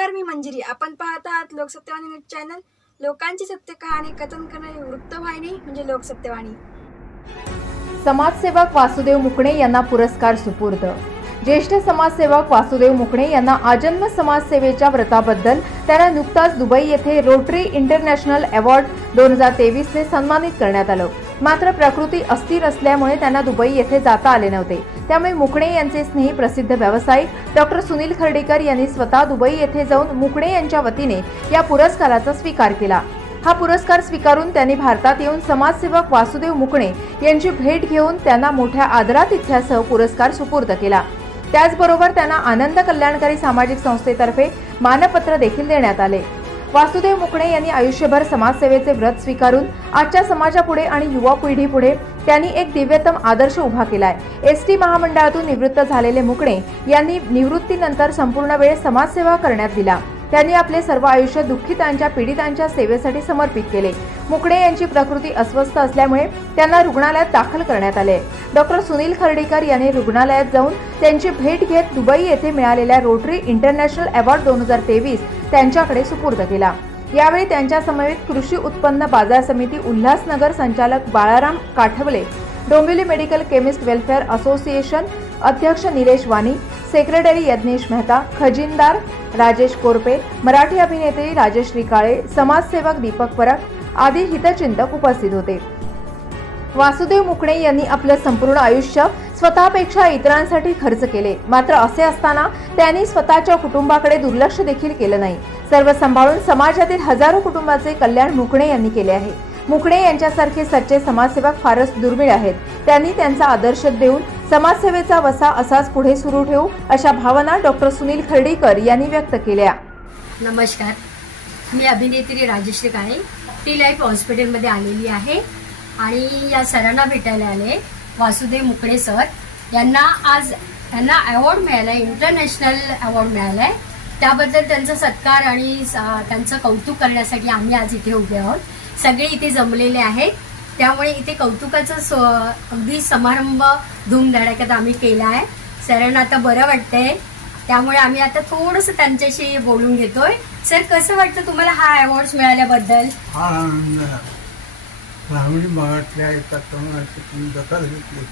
नमस्कार मी मंजिरी. आपण पाहत आहात लोकसत्यवाणी न्यूज चॅनल. लोकांची सत्य कहाणी कथन करणारी वृत्तवाहिनी म्हणजे लोकसत्यवाणी. समाजसेवक वासुदेव मुकणे यांना पुरस्कार सुपूर्द. ज्येष्ठ समाजसेवक वासुदेव मुकणे यांना आजन्म समाजसेवेच्या व्रताबद्दल त्यांना नुकताच दुबई येथे रोटरी इंटरनॅशनल अवॉर्ड दोन हजार तेवीसने सन्मानित करण्यात आलं. मात्र प्रकृती अस्थिर असल्यामुळे त्यांना दुबई येथे जाता आले नव्हते. त्यामुळे मुकणे यांचे स्नेही प्रसिद्ध व्यावसायिक डॉक्टर सुनील खर्डेकर यांनी स्वतः दुबई येथे जाऊन मुकणे यांच्या वतीने या पुरस्काराचा स्वीकार केला. हा पुरस्कार स्वीकारून त्यांनी भारतात येऊन समाजसेवक वासुदेव मुकणे यांची भेट घेऊन त्यांना मोठ्या आदरातिथ्यासह पुरस्कार सुपूर्द केला. त्याचबरोबर त्यांना आनंद कल्याणकारी सामाजिक संस्थेतर्फे मानपत्र देखील देण्यात आले. वासुदेव मुकणे यांनी आयुष्यभर समाजसेवेचे व्रत स्वीकारून आजच्या समाजापुढे आणि युवा पिढीपुढे त्यांनी एक दिव्यतम आदर्श उभा केलाय. एस टी महामंडळातून निवृत्त झालेले मुकणे यांनी निवृत्तीनंतर संपूर्ण वेळ समाजसेवा करण्यात दिला. त्यांनी आपले सर्व आयुष्य दुःखितांच्या पीडितांच्या सेवेसाठी समर्पित केले. मुकडे यांची प्रकृती अस्वस्थ असल्यामुळे त्यांना रुग्णालयात दाखल करण्यात आले. डॉक्टर सुनील खर्डेकर यांनी रुग्णालयात जाऊन त्यांची भेट घेत दुबई येथे मिळालेल्या रोटरी इंटरनॅशनल अवॉर्ड दोन हजार तेवीस त्यांच्याकडे सुपूर्द केला. यावेळी त्यांच्या समवेत कृषी उत्पन्न बाजार समिती उल्हासनगर संचालक Balaram Kathavale Dombivli medical chemist welfare association अध्यक्ष निलेश वाणी सेक्रेटरी यज्ञेश मेहता खजिनदार राजेश कोरपे मराठी अभिनेत्री राजेश काळे समाजसेवक दीपक परब आदी हितचिंतक उपस्थित होते. वासुदेव मुकणे यांनी आपलं संपूर्ण आयुष्य स्वतःपेक्षा इतरांसाठी खर्च केले. मात्र असे असताना त्यांनी स्वतःच्या कुटुंबाकडे दुर्लक्ष देखील केलं नाही. सर्व सांभाळून समाजातील हजारो कुटुंबाचे कल्याण मुकणे यांनी केले आहे. मुकणे यांच्यासारखे सच्चे समाजसेवक फारच दुर्मिळ आहेत. त्यांनी त्यांचा आदर्श देऊन समाजसेवेचा वसा असाच पुढे सुरू ठेवू अशा भावना डॉक्टर सुनील खर्डेकर यांनी व्यक्त केल्या. नमस्कार. मी अभिनेत्री राजश्री काळे. टी लाईफ हॉस्पिटलमध्ये आलेली आहे आणि या सरांना भेटायला आले. वासुदेव मुकडे सर. यांना आज यांना अवॉर्ड मिळाला आहे इंटरनॅशनल अवॉर्ड मिळाला आहे त्याबद्दल त्यांचा सत्कार आणि स- त्यांचं कौतुक करण्यासाठी आम्ही आज इथे उभे आहोत. सगळे इथे जमलेले आहेत. त्यामुळे इथे कौतुकाचा सो अगदी समारंभ धूमधडाक्यात आम्ही केला आहे. सरांना आता बरं वाटतंय. त्यामुळे आम्ही आता थोडंसं त्यांच्याशी बोलून घेतोय. सर कसं वाटतं तुम्हाला हा अवॉर्ड मिळाल्याबद्दल? हा आनंद. ग्रामीण भागातल्या एका तरुणाची तुम्ही दखल घेतली.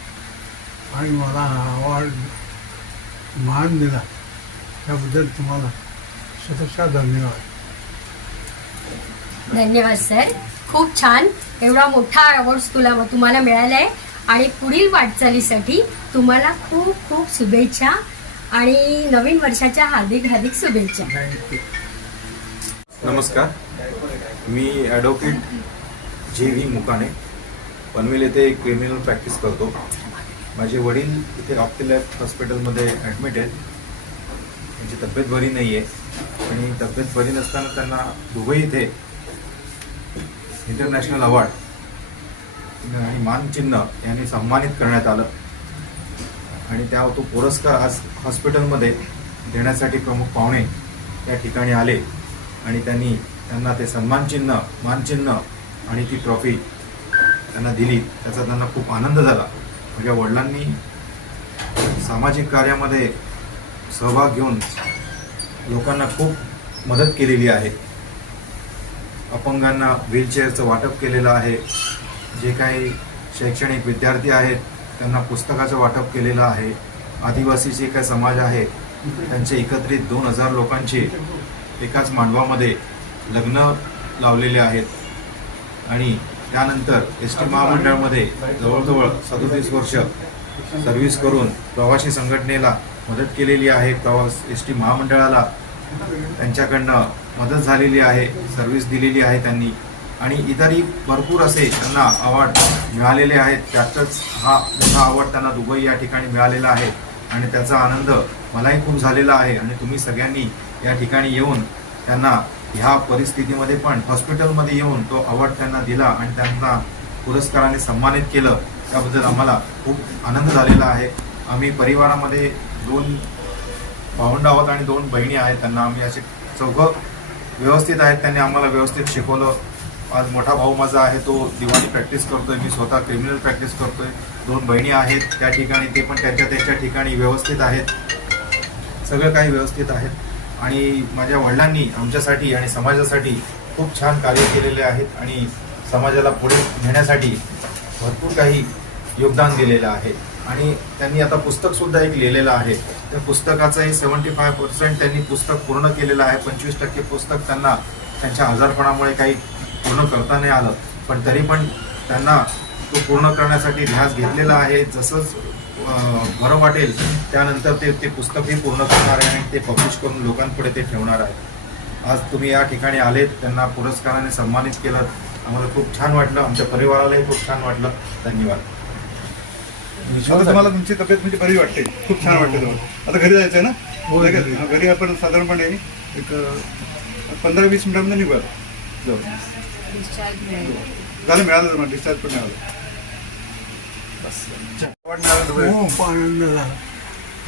आणि मला हा अवॉर्ड मान दिला. त्याबद्दल तुम्हाला शतशा धन्यवाद. धन्यवाद सर. खूप छान. एवढा मोठा अवॉर्ड तुला तुम्हाला मिळाला आहे आणि पुढील वाटचालीसाठी तुम्हाला खूप खूप शुभेच्छा आणि नवीन वर्षाच्या हार्दिक हार्दिक शुभेच्छा. नमस्कार. मी advocate J V Mukane. Panvel येथे क्रिमिनल प्रॅक्टिस करतो. माझे वडील इथे ऑप्टिलॅब हॉस्पिटलमध्ये ॲडमिट आहेत. त्यांची तब्येत बरी नाही आहे आणि तब्येत बरी नसताना त्यांना दुबई इथे इंटरनॅशनल अवॉर्ड आणि मानचिन्ह यांनी सन्मानित करण्यात आलं. आणि त्या तो पुरस्कार आज हॉस्पिटलमध्ये देण्यासाठी प्रमुख पाहुणे त्या ठिकाणी आले. आणि त्यांनी त्यांना ते सन्मानचिन्ह मानचिन्ह आणि ती ट्रॉफी त्यांना दिली. त्याचा त्यांना खूप आनंद झाला. माझ्या वडिलांनी सामाजिक कार्यामध्ये सहभाग घेऊन लोकांना खूप मदत केलेली आहे. अपंगांना व्हीलचेअरचं वाटप केलेलं आहे. जे काही शैक्षणिक विद्यार्थी आहेत त्यांना पुस्तकाचं वाटप केलेलं आहे. आदिवासी जे काही समाज आहे त्यांचे एकत्रित दोन हजार लोकांचे एकाच मांडवामध्ये लग्न लावलेले आहेत. आणि त्यानंतर एस टी महामंडळामध्ये जवळजवळ सदोतीस वर्ष सर्व्हिस करून प्रवासी संघटनेला मदत केलेली आहे. प्रवास एस टी महामंडळाला. त्यांच्याकडनं मदत झालेली आहे सर्व्हिस दिलेली आहे त्यांनी. आणि इतरही भरपूर असे त्यांना अवॉर्ड मिळालेले आहेत. त्यातच हा मोठा अवॉर्ड त्यांना दुबई या ठिकाणी मिळालेला आहे. आणि त्याचा आनंद मलाही खूप झालेला आहे. आणि तुम्ही सगळ्यांनी या ठिकाणी येऊन त्यांना ह्या परिस्थितीमध्ये पण हॉस्पिटलमध्ये येऊन तो अवॉर्ड त्यांना दिला आणि त्यांना पुरस्काराने सन्मानित केलं. त्याबद्दल आम्हाला खूप आनंद झालेला आहे. आम्ही परिवारामध्ये दोन भावंड आहोत आणि दोन बहिणी आहेत. त्यांना आम्ही असे चौघं व्यवस्थित आहेत त्यांनी आम्हाला व्यवस्थित शिकवलं. आज मोठा भाऊ माझा आहे तो दिवाळी प्रॅक्टिस करतोय. मी स्वतः क्रिमिनल प्रॅक्टिस करतोय. दोन बहिणी आहेत त्या ठिकाणी ते पण त्यांच्या त्यांच्या ठिकाणी व्यवस्थित आहेत. सगळं काही व्यवस्थित आहेत आणि माझ्या वडिलांनी आमच्यासाठी आणि समाजासाठी खूप छान कार्य केलेले आहेत आणि समाजाला पुढे नेण्यासाठी भरपूर काही योगदान दिलेलं आहे. आणि त्यांनी आता पुस्तकसुद्धा एक लिहिलेलं आहे. त्या पुस्तकाचंही सेवन्टी फाय पर्सेंट त्यांनी पुस्तक पूर्ण केलेलं आहे. पंचवीस टक्के पुस्तक त्यांना त्यांच्या आजारपणामुळे काही पूर्ण करता नाही आलं. पण तरी पण त्यांना तो पूर्ण करण्यासाठी ध्यास घेतलेला आहे. जसंच बरं वाटेल त्यानंतर ते ते पुस्तकही पूर्ण करणार आहे आणि ते पब्लिश करून लोकांपुढे ते ठेवणार आहे आज तुम्ही या ठिकाणी आलेत त्यांना पुरस्काराने सन्मानित केलं. आम्हाला खूप छान वाटलं. आमच्या परिवारालाही खूप छान वाटलं. धन्यवाद. आता तुम्हाला तुमची तब्येत म्हणजे बरी वाटते. खूप छान वाटते तुम्हाला. आता घरी जायचं आहे ना? हो, लगेच. घरी. आपण साधारणपणे एक पंधरा वीस मिनिटांमध्ये निघूया. जाऊ. झालं मिळालं तुम्हाला. डिस्चार्ज पण मिळालं.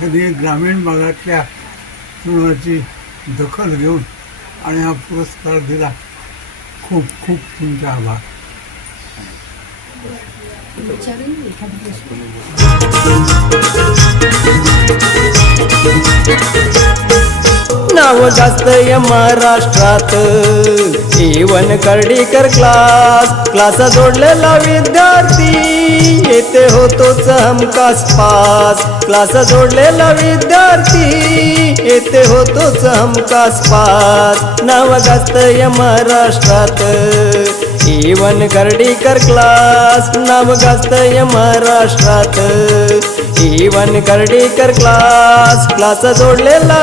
कधी ग्रामीण भागातल्या तरुणाची दखल घेऊन आणि हा पुरस्कार दिला. खूप खूप तुमचे आभार. नाव जास्त या महाराष्ट्रात. जीवन कर्डीकर क्लास क्लास जोडलेला विद्यार्थी. येते होतोच हमखास पास. क्लास जोडलेला विद्यार्थी. येते होतोच हमखास पास. नाव जास्त या महाराष्ट्रात. इवन कर्डीकर क्लास नाव गाजत या महाराष्ट्रात इवन कर्डीकर क्लास क्लास जोडलेला